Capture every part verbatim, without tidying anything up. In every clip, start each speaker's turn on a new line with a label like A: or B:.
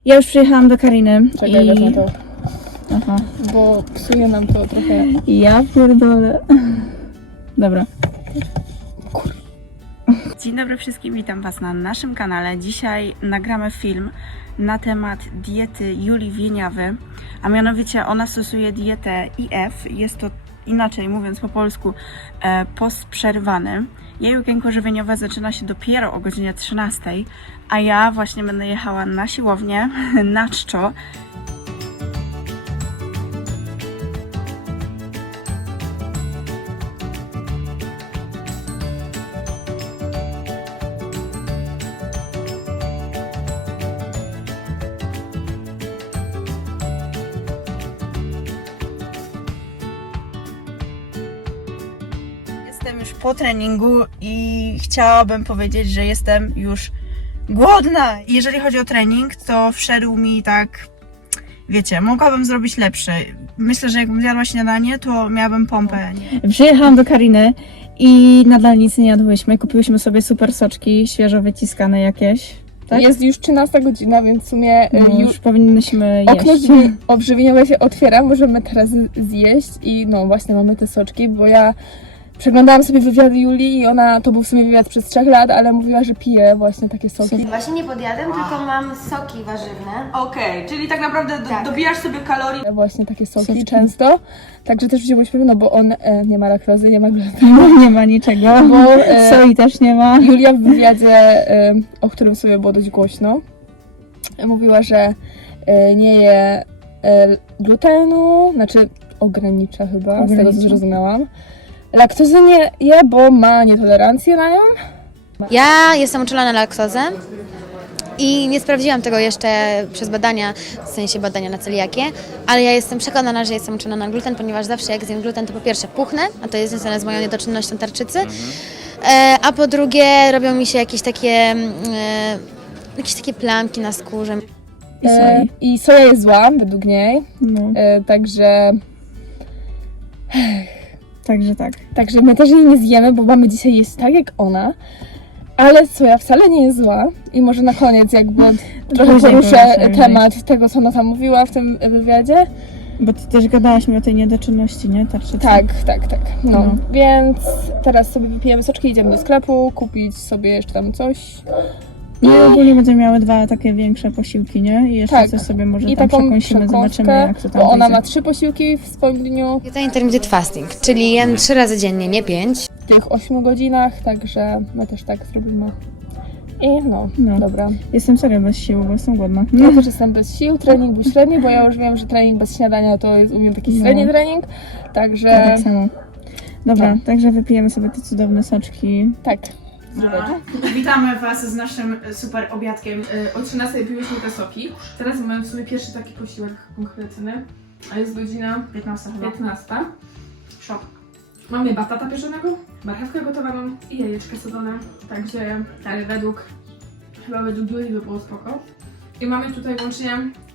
A: Ja już przyjechałam do Kariny.
B: Czekaj,
A: i...
B: wezmę to,
A: Aha.
B: bo psuje nam to trochę.
A: Ja pierdolę. Dobra. Dzień dobry wszystkim, witam Was na naszym kanale. Dzisiaj nagramy film na temat diety Julii Wieniawy, a mianowicie ona stosuje dietę I F. Jest to, inaczej mówiąc po polsku, e, post przerwany. Jej okienko żywieniowe zaczyna się dopiero o godzinie trzynastej, a ja właśnie będę jechała na siłownię, na czczo. Jestem już po treningu i chciałabym powiedzieć, że jestem już głodna. Jeżeli chodzi o trening, to wszedł mi tak, wiecie, mogłabym zrobić lepszy. Myślę, że jakbym zjadła śniadanie, to miałabym pompę. Przyjechałam do Kariny i nadal nic nie jadłyśmy. Kupiłyśmy sobie super soczki, świeżo wyciskane jakieś. Tak?
B: Jest już trzynasta godzina, więc w sumie
A: No,
B: już
A: już powinnyśmy
B: okno
A: jeść.
B: drzwi obżywieniowe się otwiera, możemy teraz zjeść i no właśnie mamy te soczki, bo ja przeglądałam sobie wywiady Julii i ona, to był w sumie wywiad przez trzech lat, ale mówiła, że pije właśnie takie soki.
C: Właśnie nie podjadam, tylko mam soki warzywne.
A: Okej, okay, czyli tak naprawdę do,
C: Tak.
A: dobijasz sobie kalorii.
B: Właśnie takie soki,
A: Soczki.
B: często, także też wzięłyśmy, no bo on e, nie ma laktozy, nie ma glutenu.
A: Nie ma niczego,
B: Bo, e,
A: soi też nie ma.
B: Julia w wywiadzie, e, o którym sobie było dość głośno, mówiła, że e, nie je e, glutenu, znaczy ogranicza chyba, z tego co
A: Ogranicza.
B: zrozumiałam. Laktozy nie je, bo ma nietolerancję na nią.
C: Ja jestem uczulona na laktozę i nie sprawdziłam tego jeszcze przez badania, w sensie badania na celiakię, ale ja jestem przekonana, że jestem uczulona na gluten, ponieważ zawsze jak zjem gluten, to po pierwsze puchnę, a to jest związane z moją niedoczynnością tarczycy, e, a po drugie robią mi się jakieś takie, e, jakieś takie plamki na skórze.
A: I
B: E,
A: soi.
B: I soja jest zła, według niej,
A: No,
B: e, także,
A: także tak.
B: także my też jej nie zjemy, bo mamy dzisiaj jeść tak jak ona. Ale soja wcale nie jest zła i może na koniec jakby trochę
A: Później
B: poruszę
A: poruszę,
B: temat tego, co ona tam mówiła w tym wywiadzie.
A: Bo ty też gadałaś mi o tej niedoczynności, nie? Tarczycy.
B: Tak, tak, tak. No.
A: No.
B: Więc teraz sobie wypijemy soczki, idziemy do sklepu, kupić sobie jeszcze tam coś.
A: No i ogólnie będziemy miały dwa takie większe posiłki, nie? I jeszcze
B: Tak.
A: coś sobie może
B: I
A: tam
B: taką
A: przekąsimy, zobaczymy
B: przekąskę,
A: jak to tam
B: bo ona
A: wyjdzie.
B: ma trzy posiłki w swoim dniu,
C: Dieta intermittent fasting, czyli jem trzy razy dziennie, nie pięć.
B: w tych ośmiu godzinach, także my też tak zrobimy. I no,
A: No.
B: dobra.
A: Jestem serio bez sił, bo jestem głodna.
B: Ja też jestem bez sił, trening był średni, bo ja już wiem, że trening bez śniadania to jest u mnie taki
A: No.
B: średni trening, także
A: Ja tak samo. Dobra,
B: No.
A: także wypijemy sobie te cudowne soczki.
B: tak.
D: Witamy Was z naszym super obiadkiem. O trzynastej piłyśmy te soki. Teraz mamy w sumie pierwszy taki posiłek konkretny, a jest godzina
A: piętnasta chyba.
D: piętnasta.
A: Szok.
D: Mamy batata pieczonego, marchewkę gotowaną i jajeczkę sadzone. Także ale według, chyba według Julii by było spoko. I mamy tutaj łącznie,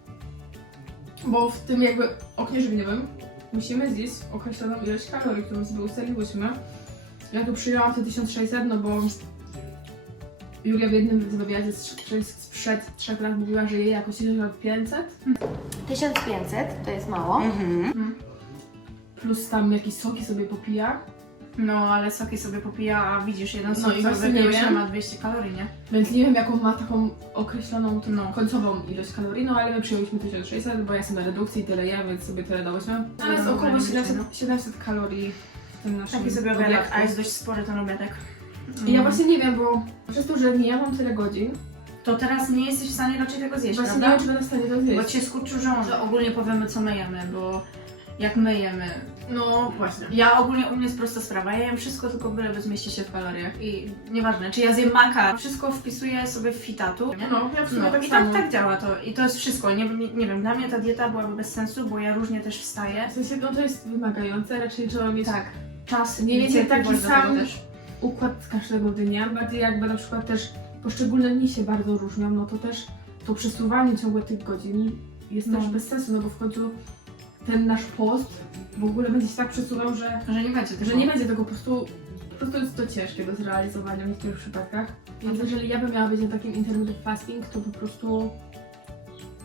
D: bo w tym jakby oknie żywieniowym musimy zjeść określoną ilość kalorii, którą sobie ustaliłyśmy. Ja tu przyjęłam te tysiąc sześćset, no bo Julia w jednym z wywiadzie sprzed trzech lat mówiła, że jej jakoś tysiąc pięćset.
C: tysiąc pięćset to jest mało.
D: Plus tam jakieś soki sobie popija.
A: No, ale soki sobie popija, a widzisz, jeden
D: No
A: sok,
D: i
A: co
D: właśnie nie
A: wypiłyśmy,
D: wiem.
A: ma dwieście kalorii, nie?
D: Więc nie wiem jaką ma taką określoną
A: No.
D: końcową ilość kalorii, no ale my przyjęliśmy tysiąc sześćset, bo ja jestem na redukcji i tyle jem, więc sobie tyle dałyśmy. Ale jest
A: No,
D: około
A: no,
D: siedemset,
A: no.
D: siedemset kalorii w tym naszym
A: Taki sobie obiadek,
D: obiadku.
A: a jest dość spory ten obiadek.
D: I ja właśnie nie wiem, bo przez to, że nie jadłam tyle godzin,
A: To teraz nie jesteś w stanie raczej tego zjeść,
D: właśnie nie
A: prawda?
D: wiem, czy będę w stanie to
A: Bo
D: zjeść.
A: cię skurczył żołądek. Że ogólnie powiemy, co my jemy, bo jak my jemy.
D: No właśnie.
A: Ja ogólnie u mnie jest prosta sprawa. Ja jem wszystko, tylko byle zmieści się w kaloriach. I nieważne, czy ja zjem maka, wszystko wpisuję sobie w fitatu. Nie?
D: No, ja w sumie
A: No,
D: tak
A: i
D: samo.
A: tak, tak działa to. I to jest wszystko. Nie, nie, nie wiem, dla mnie ta dieta byłaby bez sensu, bo ja różnie też wstaję.
D: W sensie, no to jest wymagające, raczej trzeba mieć
A: Tak. Czas
D: Mniej więcej taki
A: inicjatywność do tego
D: sam
A: też.
D: układ z każdego dnia, bardziej jakby na przykład też poszczególne dni się bardzo różnią, no to też to przesuwanie ciągle tych godzin jest
A: No.
D: też bez sensu, no bo w końcu ten nasz post w ogóle będzie się tak przesuwał, że,
A: Że nie będzie tego.
D: że nie będzie tego po prostu, po prostu jest to ciężkie do zrealizowania w niektórych przypadkach. Więc jeżeli ja bym miała być na takim intermittent fasting, to po prostu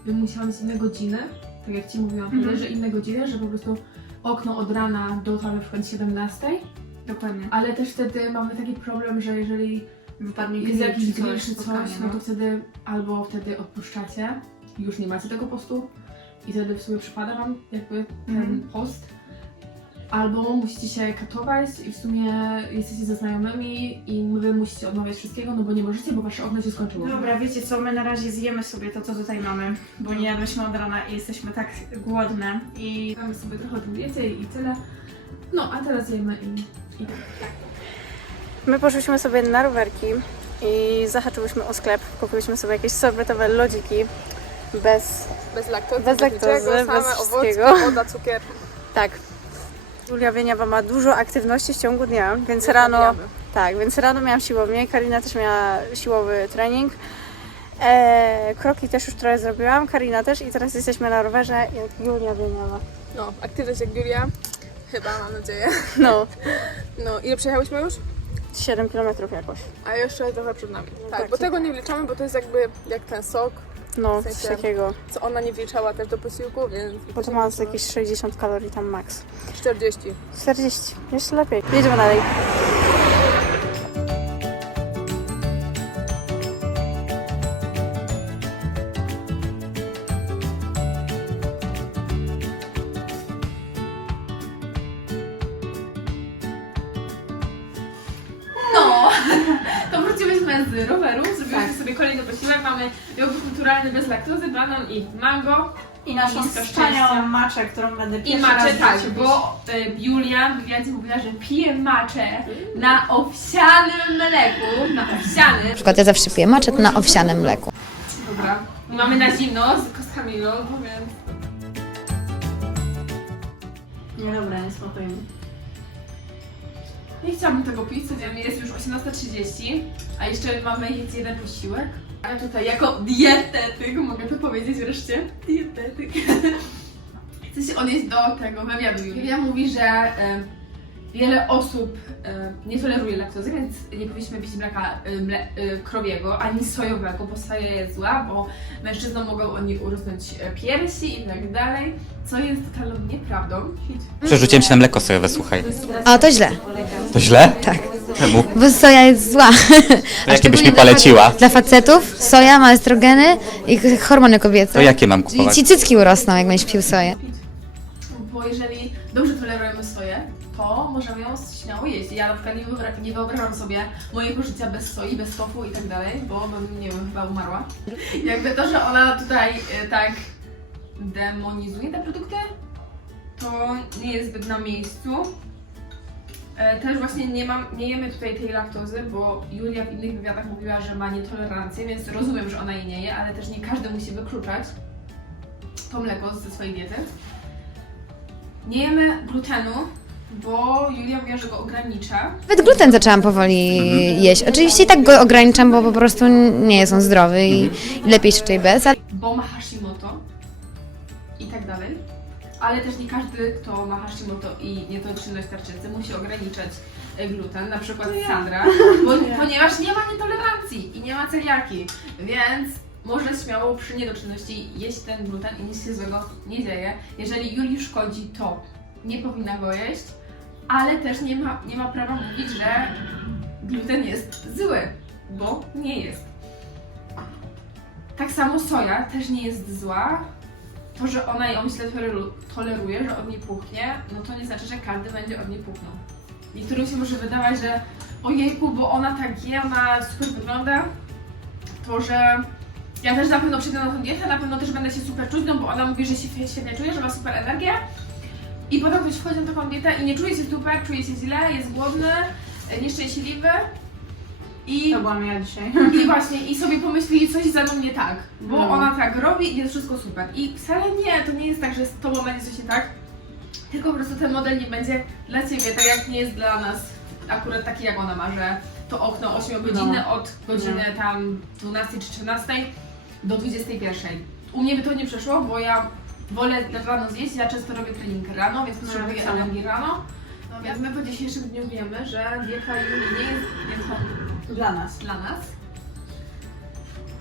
D: bym musiała mieć inne godziny, tak jak Ci mówiłam,
A: Mhm.
D: że inne godziny, że po prostu okno od rana do tam na przykład siedemnastej,
A: Dokładnie.
D: ale też wtedy mamy taki problem, że jeżeli
A: Wypadnie
D: jest
A: grill
D: jakiś
A: czy
D: grill
A: coś,
D: czy coś,
A: spotkanie,
D: no to wtedy albo wtedy odpuszczacie, już nie macie tego postu i wtedy w sumie przypada Wam jakby ten
A: Mhm.
D: post, albo musicie się katować i w sumie jesteście ze znajomymi i Wy musicie odmawiać wszystkiego, no bo nie możecie, bo Wasze okno się skończyło.
A: Dobra, wiecie co, my na razie zjemy sobie to, co tutaj mamy, bo nie jadłyśmy od rana i jesteśmy tak głodne i...
D: Mamy sobie trochę tu wiecie i tyle. No, a teraz jemy i... i tak.
A: My poszłyśmy sobie na rowerki i zahaczyłyśmy o sklep, kupiłyśmy sobie jakieś sorbetowe lodziki bez...
B: Bez laktozy,
A: Bez laktozy,
B: niczego,
A: bez
B: same
A: wszystkiego.
B: owocki, woda, cukier.
A: Tak. Julia Wieniawa ma dużo aktywności w ciągu dnia, więc
B: Więc
A: rano...
B: nabijamy.
A: Tak, więc rano miałam siłownię, Karina też miała siłowy trening. E, kroki też już trochę zrobiłam, Karina też i teraz jesteśmy na rowerze jak Julia Wieniawa.
B: No, aktywność jak Julia. Chyba, mam nadzieję.
A: No,
B: No, ile przejechałyśmy już?
A: siedem kilometrów jakoś.
B: A jeszcze trochę przed nami. Tak,
A: tak,
B: bo
A: tak.
B: tego nie wliczamy, bo to jest jakby jak ten sok,
A: No,
B: W
A: coś
B: sensie-
A: takiego.
B: co ona nie wliczała też do posiłku, więc...
A: Bo to ma jakieś sześćdziesiąt kalorii tam max.
B: czterdzieści.
A: czterdzieści, jeszcze lepiej. Jedziemy dalej.
D: No! To wróciłyśmy z roweru, zrobiłyśmy sobie kolejny posiłek. Mamy jogurt naturalny bez laktozy, banan i mango.
A: I naszą
D: Blisko
A: wspaniałą
D: szczęścia.
A: maczę, którą będę
D: I
A: pierwszy
D: maczę,
A: raz
D: tak,
A: w życiu
D: bo y, Julia w wywiadzie mówiła, że pije maczę na owsianym mleku. Na owsianym.
C: Na przykład ja zawsze piję maczet na owsianym mleku.
D: Dobra. I mamy na zimno z kostkami lodu, więc...
A: pić. Nie dobra, nie smakujemy.
D: Nie chciałabym tego pić, codziennie jest już osiemnasta trzydzieści, a jeszcze mamy jeść jeden posiłek. A ja tutaj jako dietetyk, mogę to powiedzieć wreszcie, dietetyk, chcę się odnieść do tego wywiadu. Julia mówi, że e, wiele osób e, nie toleruje laktozy, więc nie powinniśmy pić mleka e, mle, e, krowiego ani sojowego, bo soja jest zła, bo mężczyznom mogą oni urosnąć e, piersi i tak dalej, co jest totalną nieprawdą.
E: Przerzuciłem się na mleko sojowe, słuchaj.
C: O, to źle,
E: To źle?
C: Tak.
E: Czemu?
C: bo soja jest zła.
E: To jakie byś mi poleciła?
C: Dla facetów soja ma estrogeny i hormony kobiece.
E: To jakie mam
C: I
E: kupować?
C: ci cycki urosną, jak będziesz pił soję.
D: Bo jeżeli dobrze tolerujemy soję, to możemy ją śmiało jeść. Ja na przykład nie, wyobra- nie wyobrażam sobie mojego życia bez soi, bez tofu i tak dalej, bo bym, nie wiem, chyba umarła. Jakby to, że ona tutaj e, tak demonizuje te produkty, to nie jest zbyt na miejscu. E, też właśnie nie, mam, nie jemy tutaj tej laktozy, bo Julia w innych wywiadach mówiła, że ma nietolerancję, więc rozumiem, że ona jej nie je, ale też nie każdy musi wykluczać to mleko ze swojej diety. Nie jemy glutenu, bo Julia mówiła, że go ogranicza.
C: Nawet gluten zaczęłam powoli jeść. Oczywiście i tak go ograniczam, bo po prostu nie jest on zdrowy i lepiej szybciej bez, ale
D: Bo ma Hashimoto i tak dalej. Ale też nie każdy, kto ma Hashimoto i niedoczynność tarczycy, musi ograniczać e, gluten, na przykład Sandra, bo, ponieważ nie ma nietolerancji i nie ma celiaki, więc może śmiało przy niedoczynności jeść ten gluten i nic się złego nie dzieje. Jeżeli Julii szkodzi, to nie powinna go jeść, ale też nie ma, nie ma prawa mówić, że gluten jest zły, bo nie jest. Tak samo soja też nie jest zła. To, że ona ją źle toleru- toleruje, że od niej puchnie, no to nie znaczy, że każdy będzie od niej puchnął. Niektórym się może wydawać, że ojejku, bo ona tak je, ona super wygląda, to, że ja też na pewno przyjdę na tę dietę, na pewno też będę się super czuć, no bo ona mówi, że się świetnie czuje, że ma super energię i potem ktoś wchodzi na taką dietę i nie czuje się super, czuje się źle, jest głodny, nieszczęśliwy i...
A: To byłam ja dzisiaj.
D: I właśnie, i sobie pomyśli, coś ze mną nie tak, bo
A: No.
D: ona tak robi i jest wszystko super. I wcale nie, to nie jest tak, że z tobą będzie coś nie tak, tylko po prostu ten model nie będzie dla ciebie, tak jak nie jest dla nas akurat taki jak ona ma, że to okno ośmiogodzinne
A: No.
D: od godziny tam dwunastej czy trzynastej do dwudziestej pierwszej. U mnie by to nie przeszło, bo ja wolę rano zjeść, ja często robię trening rano, więc potrzebuję
A: tak samo.
D: energii rano. No więc my po dzisiejszym dniu wiemy, że dieta Julii nie jest dietą
A: Dla nas.
D: dla nas.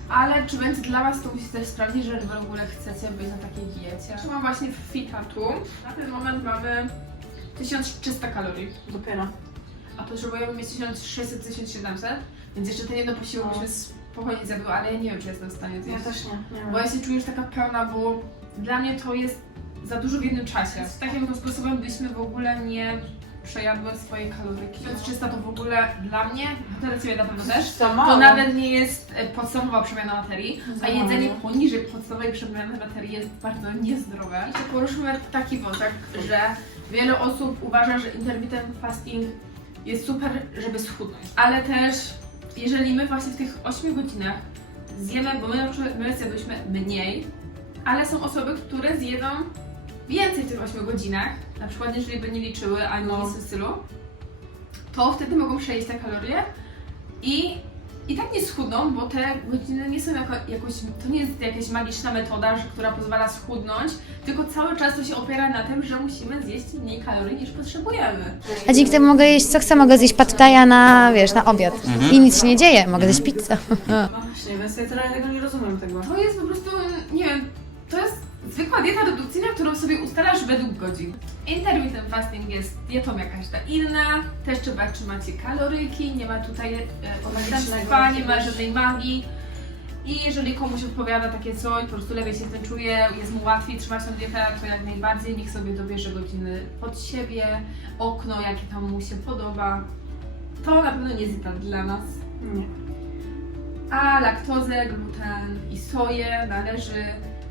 D: Ale czy będzie dla Was, to musicie też sprawdzić, że w ogóle chcecie być na takiej diecie. Mam właśnie fita tu. Na ten moment mamy tysiąc trzysta kalorii.
A: Dopiero.
D: A potrzebujemy mieć tysiąc sześćset do tysiąc siedemset, więc jeszcze ten jedno posiłek
A: No.
D: byśmy spokojnie zjadły, ale ja nie wiem, czy jestem w stanie
A: Ja
D: zjeść.
A: też nie. nie
D: Bo ja się czuję już taka pełna, bo dla mnie to jest za dużo w jednym czasie. Takim oto sposobem byśmy w ogóle nie przejadły swojej kaloryki. tysiąc trzysta to w ogóle dla mnie, a dla Ciebie na pewno też,
A: To
D: to
A: mało.
D: nawet nie jest e, podstawowa przemiana materii,
A: Za
D: a jedzenie
A: mało.
D: poniżej podstawowej przemiany materii jest bardzo niezdrowe. I to poruszymy taki wątek, że wiele osób uważa, że intermittent fasting jest super, żeby schudnąć. Ale też, jeżeli my właśnie w tych ośmiu godzinach zjemy, bo my na przykład my zjadłyśmy mniej, ale są osoby, które zjedzą więcej w tych ośmiu godzinach, na przykład jeżeli by nie liczyły ani
A: No.
D: nic w stylu, to wtedy mogą przejeść te kalorie i i tak nie schudną, bo te godziny nie są jako, jakoś, to nie jest jakaś magiczna metoda, że, która pozwala schudnąć, tylko cały czas to się opiera na tym, że musimy zjeść mniej kalorii niż potrzebujemy.
C: A dzięki temu mogę jeść co chcę, mogę zjeść pad thaja na, wiesz, na obiad. I nic się nie dzieje, mogę zjeść pizzę.
A: No właśnie, więc ja teraz tego nie rozumiem tego.
D: To jest po prostu, nie wiem, to jest zwykła dieta redukcyjna, którą sobie ustalasz według godzin. Intermittent fasting jest dietą jak każda inna, też trzeba trzymać się kaloryki, nie ma tutaj e, odstępstwa, nie ma żadnej magii. I jeżeli komuś odpowiada takie coś, po prostu lepiej się tym czuje, jest mu łatwiej trzymać tę dietę, to jak najbardziej, niech sobie dobierze godziny pod siebie, okno, jakie tam mu się podoba. To na pewno nie jest dieta dla nas.
A: Nie.
D: A laktozę, gluten i soję należy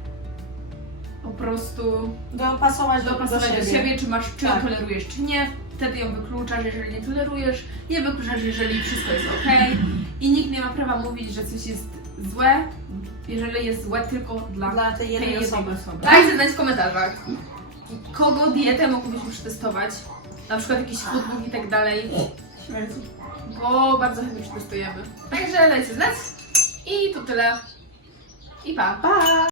D: po prostu
A: Dopasować do,
D: dopasować do siebie, czy masz, czy ją
A: Tak.
D: tolerujesz, czy nie. Wtedy ją wykluczasz, jeżeli nie tolerujesz, nie wykluczasz, jeżeli wszystko jest ok. I nikt nie ma prawa mówić, że coś jest złe, jeżeli jest złe tylko dla,
A: Dla tej jednej
D: tej
A: osoby.
D: osoby. Dajcie znać w komentarzach, kogo dietę moglibyśmy przetestować, na przykład jakiś foodbook i tak dalej,
A: Śmierci.
D: bo bardzo chętnie przetestujemy. Także dajcie znać i to tyle. I pa!
A: Pa!